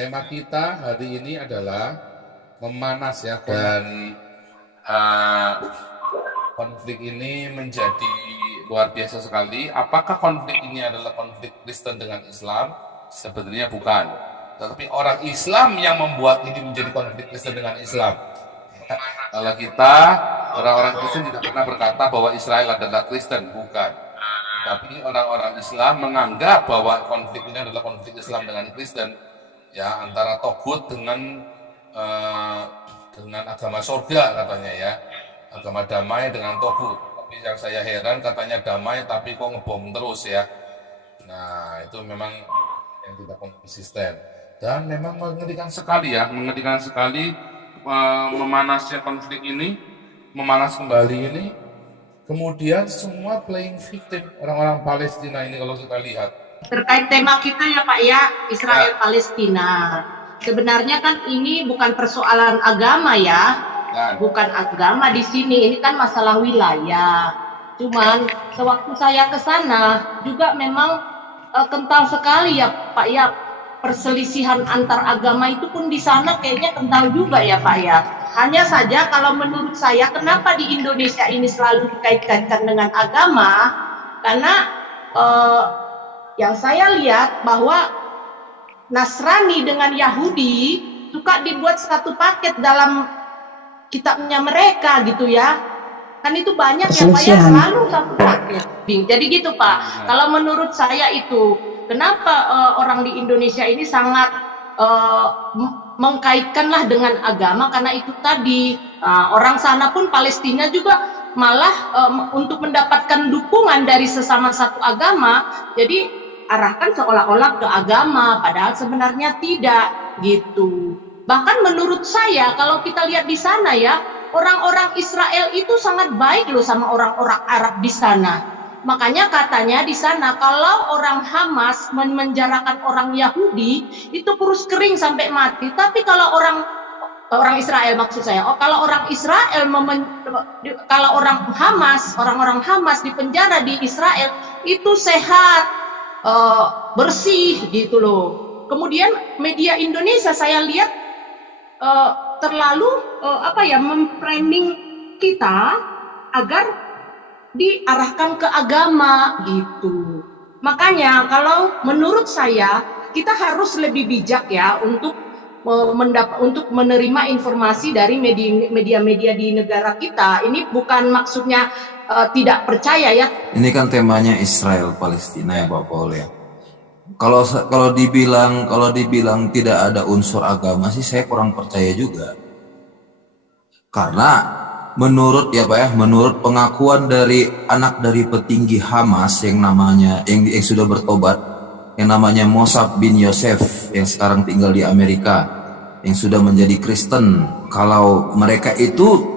Tema kita hari ini adalah memanas ya, dan konflik ini menjadi luar biasa sekali. Apakah konflik ini adalah konflik Kristen dengan Islam? Sebenarnya bukan. Tetapi orang Islam yang membuat ini menjadi konflik Kristen dengan Islam. Kalau kita, orang-orang Kristen tidak pernah berkata bahwa Israel adalah Kristen, bukan. Tapi orang-orang Islam menganggap bahwa konflik ini adalah konflik Islam dengan Kristen, ya, antara Togut dengan agama surga katanya ya, agama damai dengan Togut. Tapi yang saya heran katanya damai tapi kok ngebom terus ya. Nah itu memang yang tidak konsisten dan memang mengerikan sekali ya, mengerikan sekali memanasnya konflik ini, memanas kembali ini. Kemudian semua playing victim orang-orang Palestina ini kalau kita lihat. Terkait tema kita ya Pak ya, Israel Palestina. Sebenarnya kan ini bukan persoalan agama ya, bukan agama di sini. Ini kan masalah wilayah. Cuman sewaktu saya ke sana juga memang kental sekali ya Pak ya, perselisihan antar agama itu pun di sana kayaknya kental juga ya Pak ya. Hanya saja kalau menurut saya kenapa di Indonesia ini selalu dikait-kaitkan dengan agama, karena yang saya lihat bahwa Nasrani dengan Yahudi suka dibuat satu paket dalam kitabnya mereka gitu ya. Kan itu banyak ya Pak ya, selalu satu paket. Jadi gitu Pak. Kalau menurut saya itu, kenapa orang di Indonesia ini sangat mengkaitkanlah dengan agama, karena itu tadi orang sana pun Palestina juga malah untuk mendapatkan dukungan dari sesama satu agama, jadi arahkan seolah-olah ke agama, padahal sebenarnya tidak gitu. Bahkan menurut saya kalau kita lihat di sana ya, orang-orang Israel itu sangat baik loh sama orang-orang Arab di sana. Makanya katanya di sana kalau orang Hamas menjarakan orang Yahudi itu kurus kering sampai mati, tapi kalau orang Israel maksud saya, kalau orang Israel kalau orang-orang Hamas di penjara di Israel itu sehat, bersih gitu loh. Kemudian media Indonesia saya lihat terlalu memframing kita agar diarahkan ke agama gitu. Makanya kalau menurut saya kita harus lebih bijak ya untuk menerima informasi dari media-media di negara kita. Ini bukan maksudnya tidak percaya ya. Ini kan temanya Israel Palestina ya Pak Paul ya. Kalau dibilang tidak ada unsur agama sih saya kurang percaya juga. Karena menurut pengakuan dari anak dari petinggi Hamas yang sudah bertobat, yang namanya Mossab bin Yosef yang sekarang tinggal di Amerika, yang sudah menjadi Kristen, kalau mereka itu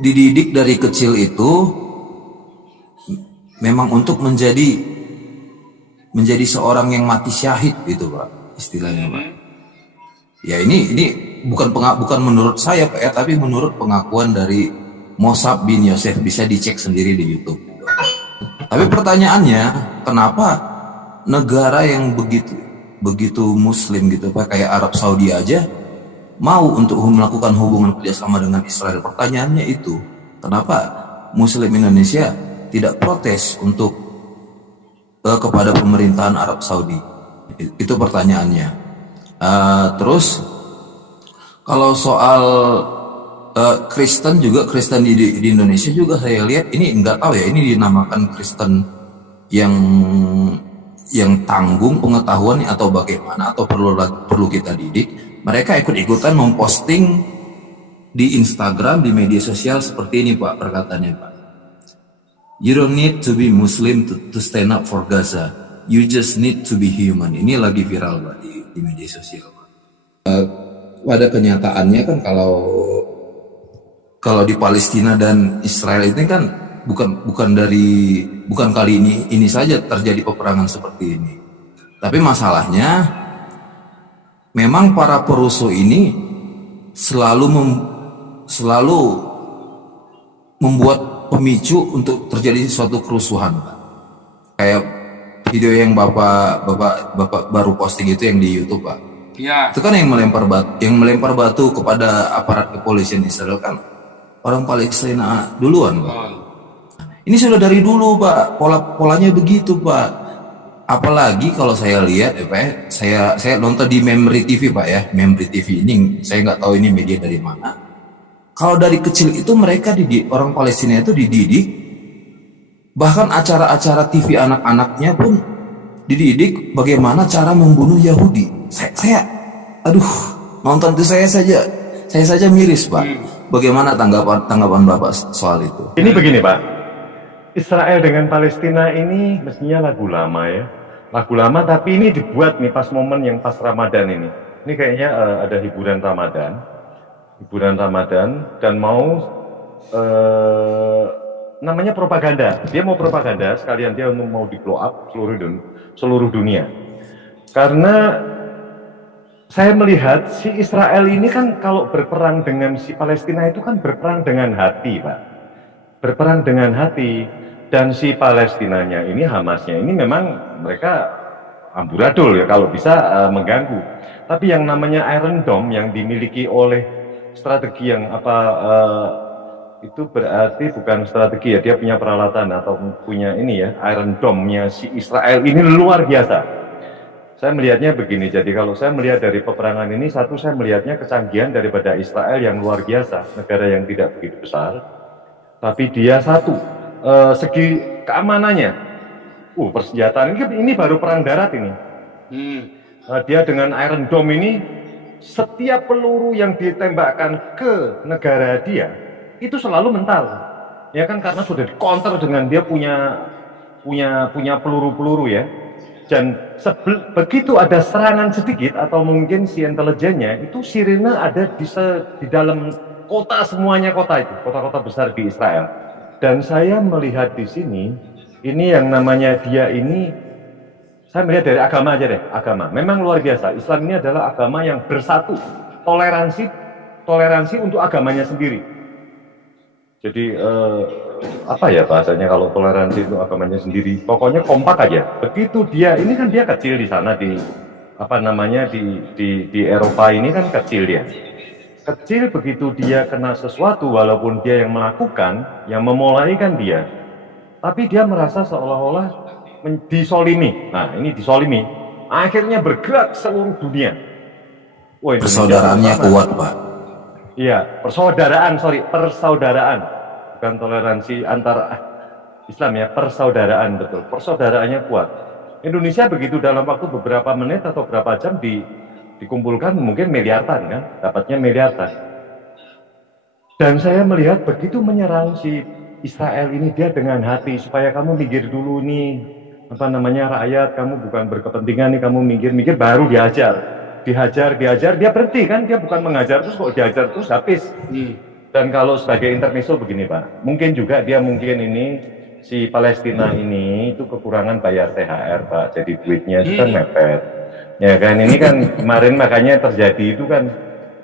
dididik dari kecil itu memang untuk menjadi seorang yang mati syahid gitu Pak, istilahnya Pak. Ya ini bukan menurut saya Pak ya, tapi menurut pengakuan dari Mossab bin Yosef, bisa dicek sendiri di YouTube. Tapi pertanyaannya, kenapa negara yang begitu Muslim gitu Pak, kayak Arab Saudi aja mau untuk melakukan hubungan kerjasama dengan Israel? Pertanyaannya itu, kenapa Muslim Indonesia tidak protes untuk kepada pemerintahan Arab Saudi? Itu pertanyaannya. Terus kalau soal Kristen di Indonesia juga saya lihat ini nggak tahu ya, ini dinamakan Kristen yang tanggung pengetahuan atau bagaimana, atau perlu kita didik. Mereka ikut-ikutan memposting di Instagram, di media sosial seperti ini Pak, perkataannya Pak. You don't need to be Muslim to stand up for Gaza. You just need to be human. Ini lagi viral Pak di media sosial Pak. Pada kenyataannya kan kalau di Palestina dan Israel ini kan bukan kali ini saja terjadi peperangan seperti ini. Tapi masalahnya memang para perusuh ini selalu membuat pemicu untuk terjadi suatu kerusuhan. Kayak video yang bapak baru posting itu yang di YouTube Pak. Iya. Itu kan yang melempar batu kepada aparat kepolisian Israel kan orang Palestina duluan, Pak. Betul. Ini sudah dari dulu, Pak. Polanya begitu, Pak. Apalagi kalau saya lihat, Pak, saya nonton di Memory TV, Pak ya. Memory TV ini saya nggak tahu ini media dari mana. Kalau dari kecil itu mereka orang Palestina itu dididik, bahkan acara-acara TV anak-anaknya pun dididik bagaimana cara membunuh Yahudi. Aduh, nonton itu saya saja miris, Pak. Bagaimana tanggapan Bapak soal itu? Ini begini, Pak. Israel dengan Palestina ini mestinya lagu lama ya. Lagu lama, tapi ini dibuat nih pas momen yang pas Ramadan ini. Ini kayaknya ada hiburan Ramadan. Dan mau namanya propaganda. Dia mau propaganda, sekalian dia mau di blow up seluruh dunia. Karena saya melihat si Israel ini kan kalau berperang dengan si Palestina itu kan berperang dengan hati, Pak. Berperang dengan hati. Dan si Palestinanya ini, Hamasnya ini memang mereka amburadul ya kalau bisa mengganggu. Tapi yang namanya Iron Dome yang dimiliki oleh strategi yang itu berarti bukan strategi ya, dia punya peralatan atau punya ini ya, Iron Dome-nya si Israel ini luar biasa. Saya melihatnya begini, jadi kalau saya melihat dari peperangan ini, satu saya melihatnya kecanggihan daripada Israel yang luar biasa, negara yang tidak begitu besar, tapi dia satu, segi keamanannya, persenjataan ini baru perang darat ini. Dia dengan Iron Dome ini, setiap peluru yang ditembakkan ke negara dia, itu selalu mental. Ya kan, karena sudah di-counter dengan dia punya peluru-peluru ya. Dan begitu ada serangan sedikit atau mungkin si intelijennya itu sirine ada di dalam kota, semuanya kota itu, kota-kota besar di Israel. Dan saya melihat di sini, ini yang namanya dia ini, saya melihat dari agama aja deh, agama. Memang luar biasa, Islam ini adalah agama yang bersatu, toleransi untuk agamanya sendiri. Jadi apa ya bahasanya kalau toleransi itu agamanya sendiri, pokoknya kompak aja. Begitu dia, ini kan dia kecil di sana di di Eropa ini kan kecil dia. Kecil, begitu dia kena sesuatu, walaupun dia yang melakukan, yang memulai kan dia, tapi dia merasa seolah-olah disolimi. Nah, ini disolimi, akhirnya bergerak seluruh dunia. Wah, Persaudaraannya kuat, Pak. Iya, persaudaraan, bukan toleransi antar Islam ya, persaudaraan, betul. Persaudaraannya kuat. Indonesia begitu dalam waktu beberapa menit atau berapa jam dikumpulkan mungkin miliaran kan, dapatnya miliaran. Dan saya melihat begitu menyerang si Israel ini, dia dengan hati supaya kamu mikir dulu nih, rakyat, kamu bukan berkepentingan nih, kamu mikir baru dihajar, dia berhenti kan, dia bukan mengajar terus kok dihajar terus habis. Dan kalau sebagai intermezzo begini Pak, mungkin juga dia ini si Palestina ini itu kekurangan bayar THR Pak, jadi duitnya itu kan mepet. Ya kan, ini kan kemarin makanya terjadi itu kan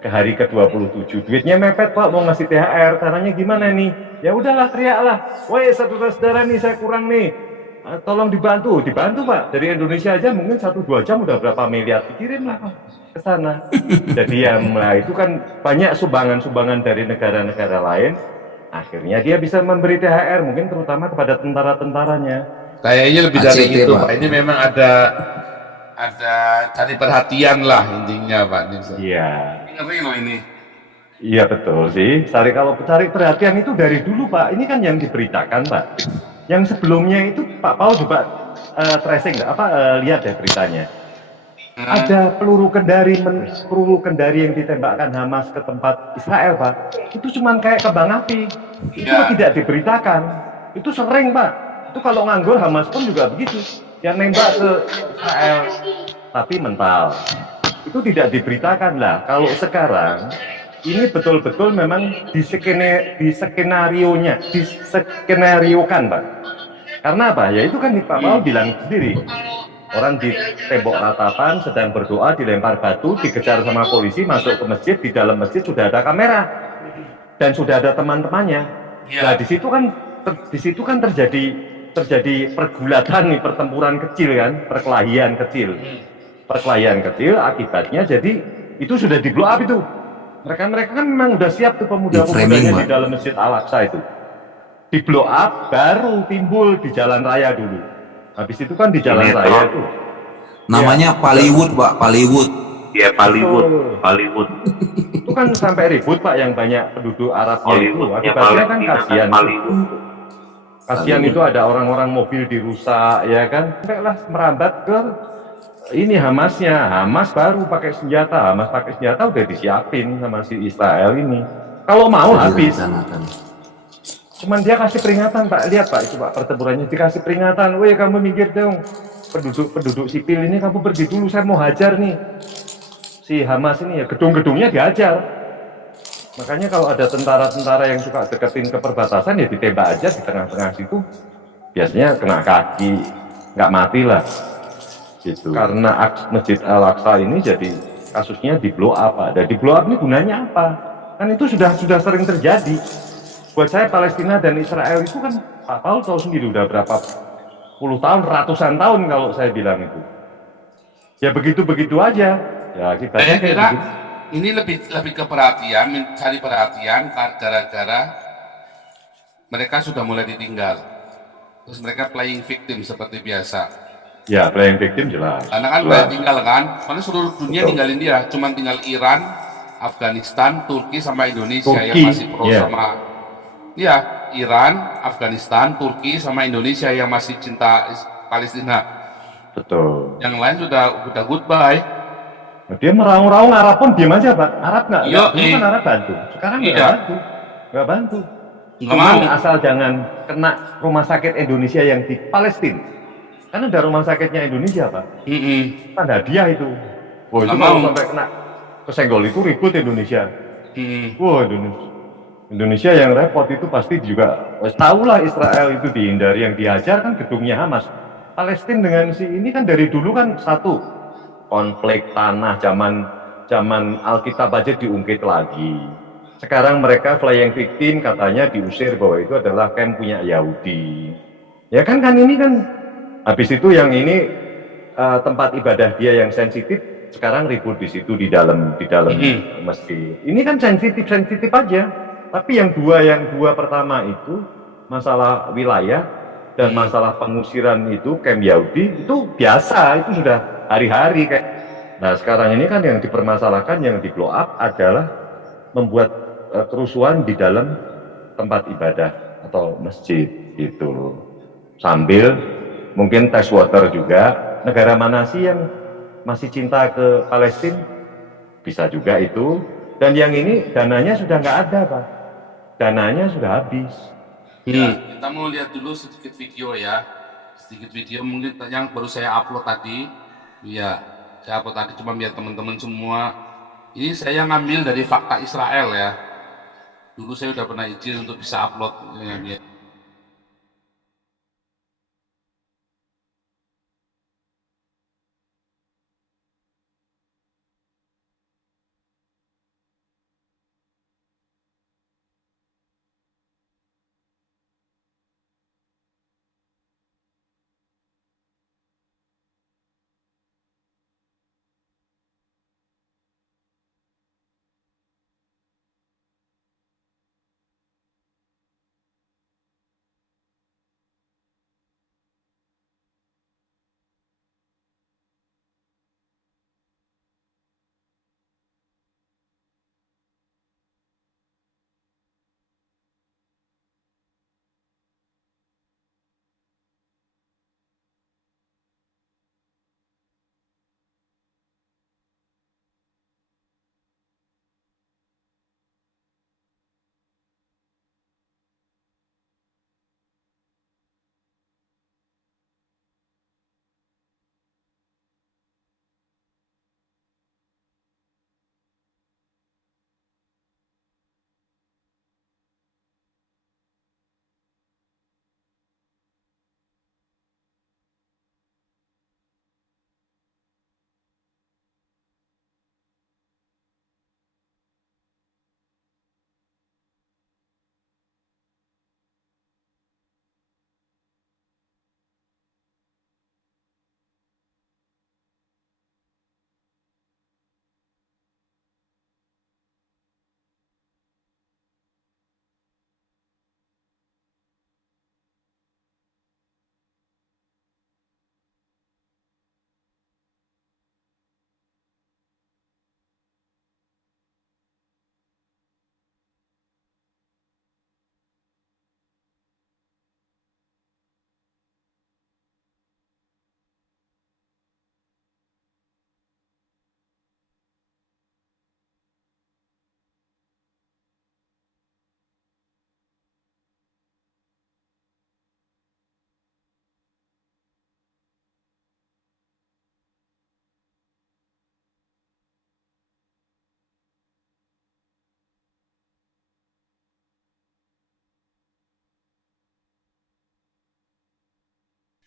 ke hari ke-27, duitnya mepet Pak, mau ngasih THR, caranya gimana nih? Ya udahlah, teriaklah, woi saudara-saudara nih, saya kurang nih, tolong dibantu Pak. Dari Indonesia aja mungkin 1-2 jam udah berapa miliar dikirim lah ke sana. Jadi itu kan banyak sumbangan dari negara-negara lain, akhirnya dia bisa memberi THR mungkin terutama kepada tentara-tentaranya. Kayaknya lebih dari ACT, itu Pak. Pak, ini memang ada cari perhatian lah intinya Pak. Iya. Ngeri loh ini. Iya betul sih. Kalau cari perhatian itu dari dulu Pak. Ini kan yang diberitakan Pak. Yang sebelumnya itu Pak Paul coba tracing lihat ya beritanya. Ada peluru kendari yang ditembakkan Hamas ke tempat Israel Pak. Itu cuman kayak kembang api. Itu tidak diberitakan. Itu sering Pak. Itu kalau nganggur Hamas pun juga begitu. Yang nembak ke Israel tapi mental. Itu tidak diberitakan lah. Kalau sekarang ini betul-betul memang diskenariokan Pak. Karena apa? Ya itu kan Pak Paul bilang sendiri. Orang di tembok ratapan sedang berdoa, dilempar batu, dikejar sama polisi, masuk ke masjid, di dalam masjid sudah ada kamera dan sudah ada teman-temannya. Nah di situ kan terjadi pergulatan nih, pertempuran kecil kan, perkelahian kecil. perkelahian kecil, akibatnya jadi itu sudah di blow up itu. Mereka kan memang udah siap tuh Di framing, pemuda-pemudanya di Pak. dalam Masjid Al-Aqsa itu. Di blow up baru timbul di jalan raya dulu. Habis itu kan di jalan raya itu. Namanya Ya, Pallywood, Pak, Pallywood. Ya Hollywood, betul. Hollywood, Itu kan sampai ribut Pak yang banyak penduduk Arabnya itu. Hollywoodnya Akibatnya kan Palestina kasihan. kan Hollywood. Kasihan itu ada orang-orang mobil dirusak ya kan. Sampailah merambat ke ini Hamasnya. Hamas baru pakai senjata. Hamas pakai senjata udah disiapin sama si Israel ini. Kalau mau habis. Direncanakan. Cuman dia kasih peringatan Pak. Lihat Pak itu Pak pertempurannya dikasih peringatan. Woi kamu minggir dong. Penduduk sipil ini kamu pergi dulu. Saya mau hajar nih. Si Hamas ini ya gedung-gedungnya dihajar. Makanya kalau ada tentara-tentara yang suka deketin ke perbatasan ya ditembak aja di tengah-tengah situ. Biasanya kena kaki, nggak mati lah. Gitu. Karena Masjid Al-Aqsa ini jadi kasusnya di blow up. Dan di blow up ini gunanya apa? Kan itu sudah sering terjadi. Buat saya Palestina dan Israel itu kan Pak Paul tahu sendiri udah berapa puluh tahun, ratusan tahun kalau saya bilang itu. Ya begitu-begitu aja. Ya akibatnya Saya kayak kira begitu. ini lebih ke perhatian, mencari perhatian gara-gara mereka sudah mulai ditinggal. Terus mereka playing victim seperti biasa. Ya playing victim jelas. Karena kan Jelas. banyak tinggal kan, karena seluruh dunia Betul. ninggalin dia, cuman tinggal Iran, Afghanistan, Turki sama Indonesia Turki, yang masih pro ya. sama. Ya, Iran, Afghanistan, Turki sama Indonesia yang masih cinta Palestina. Betul. Yang lain sudah goodbye. Nah, dia meraung-raung Arab pun diam aja Pak. Arab nggak? Iya, Dulu kan Arab bantu. Sekarang nggak Iya. bantu. Nggak bantu. Nggak Cuman mau. asal jangan kena rumah sakit Indonesia yang di Palestina. Kan ada rumah sakitnya Indonesia Pak. Kan hadiah itu. Wah itu Nggak kalau mau. sampai kena kesenggol itu ribut Indonesia. Mm-mm. Wah Indonesia yang repot itu pasti juga. Tahulah Israel itu dihindari, yang dihajar kan gedungnya Hamas. Palestina dengan si ini kan dari dulu kan satu konflik tanah zaman Alkitab aja diungkit lagi. Sekarang mereka flying victim katanya diusir bahwa itu adalah camp punya Yahudi. Ya kan ini kan habis itu yang ini tempat ibadah dia yang sensitif sekarang ribut di situ di dalam masjid. Ini kan sensitif aja. Tapi yang dua pertama itu masalah wilayah dan masalah pengusiran itu camp Yahudi itu biasa, itu sudah hari-hari kayak. Nah sekarang ini kan yang dipermasalahkan, yang di blow up adalah membuat kerusuhan di dalam tempat ibadah atau masjid gitu. Sambil mungkin test water juga. Negara mana sih yang masih cinta ke Palestina? Bisa juga itu. Dan yang ini dananya sudah nggak ada Pak. Dananya sudah habis. Ya, kita mau lihat dulu sedikit video ya. Sedikit video mungkin yang baru saya upload tadi. Iya, saya upload tadi cuma biar teman-teman semua. Ini saya ngambil dari Fakta Israel ya. Dulu saya udah pernah izin untuk bisa upload ya, biar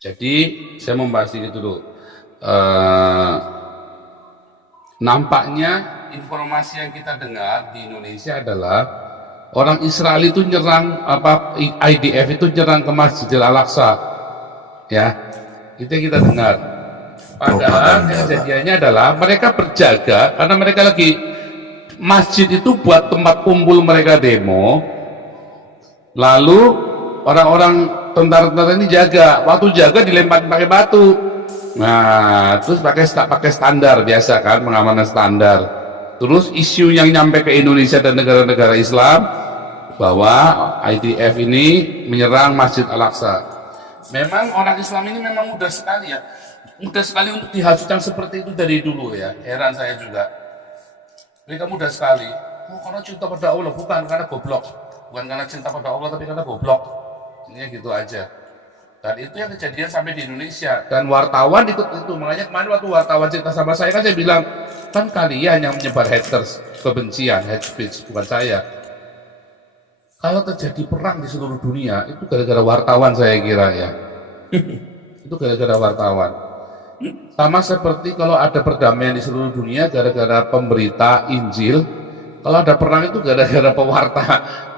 Jadi saya membahas ini dulu. Nampaknya informasi yang kita dengar di Indonesia adalah orang Israel itu nyerang IDF itu nyerang ke Masjidil Al-Aqsa, ya, itu yang kita dengar. Padahal kejadiannya adalah mereka berjaga karena mereka lagi masjid itu buat tempat kumpul mereka demo. Lalu orang-orang tentara-tentara ini jaga, waktu jaga dilempar pakai batu. Nah, terus pakai standar biasa kan, pengamanan standar. Terus isu yang nyampe ke Indonesia dan negara-negara Islam bahwa IDF ini menyerang Masjid Al-Aqsa. Memang orang Islam ini memang mudah sekali ya, mudah sekali untuk dihasut yang seperti itu dari dulu ya. Heran saya juga. Mereka mudah sekali. Oh, karena cinta pada Allah, bukan karena goblok, bukan karena cinta pada Allah, tapi karena goblok. Ini gitu aja. Dan itu yang kejadian sampai di Indonesia. Dan wartawan ikut itu. Makanya kemarin waktu wartawan cerita sama saya kan saya bilang, kan kalian yang menyebar haters, kebencian, hate speech, bukan saya. Kalau terjadi perang di seluruh dunia, itu gara-gara wartawan saya kira ya. Itu gara-gara wartawan. Sama seperti kalau ada perdamaian di seluruh dunia gara-gara pemberita Injil. Kalau ada perang itu gara-gara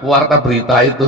pewarta berita itu.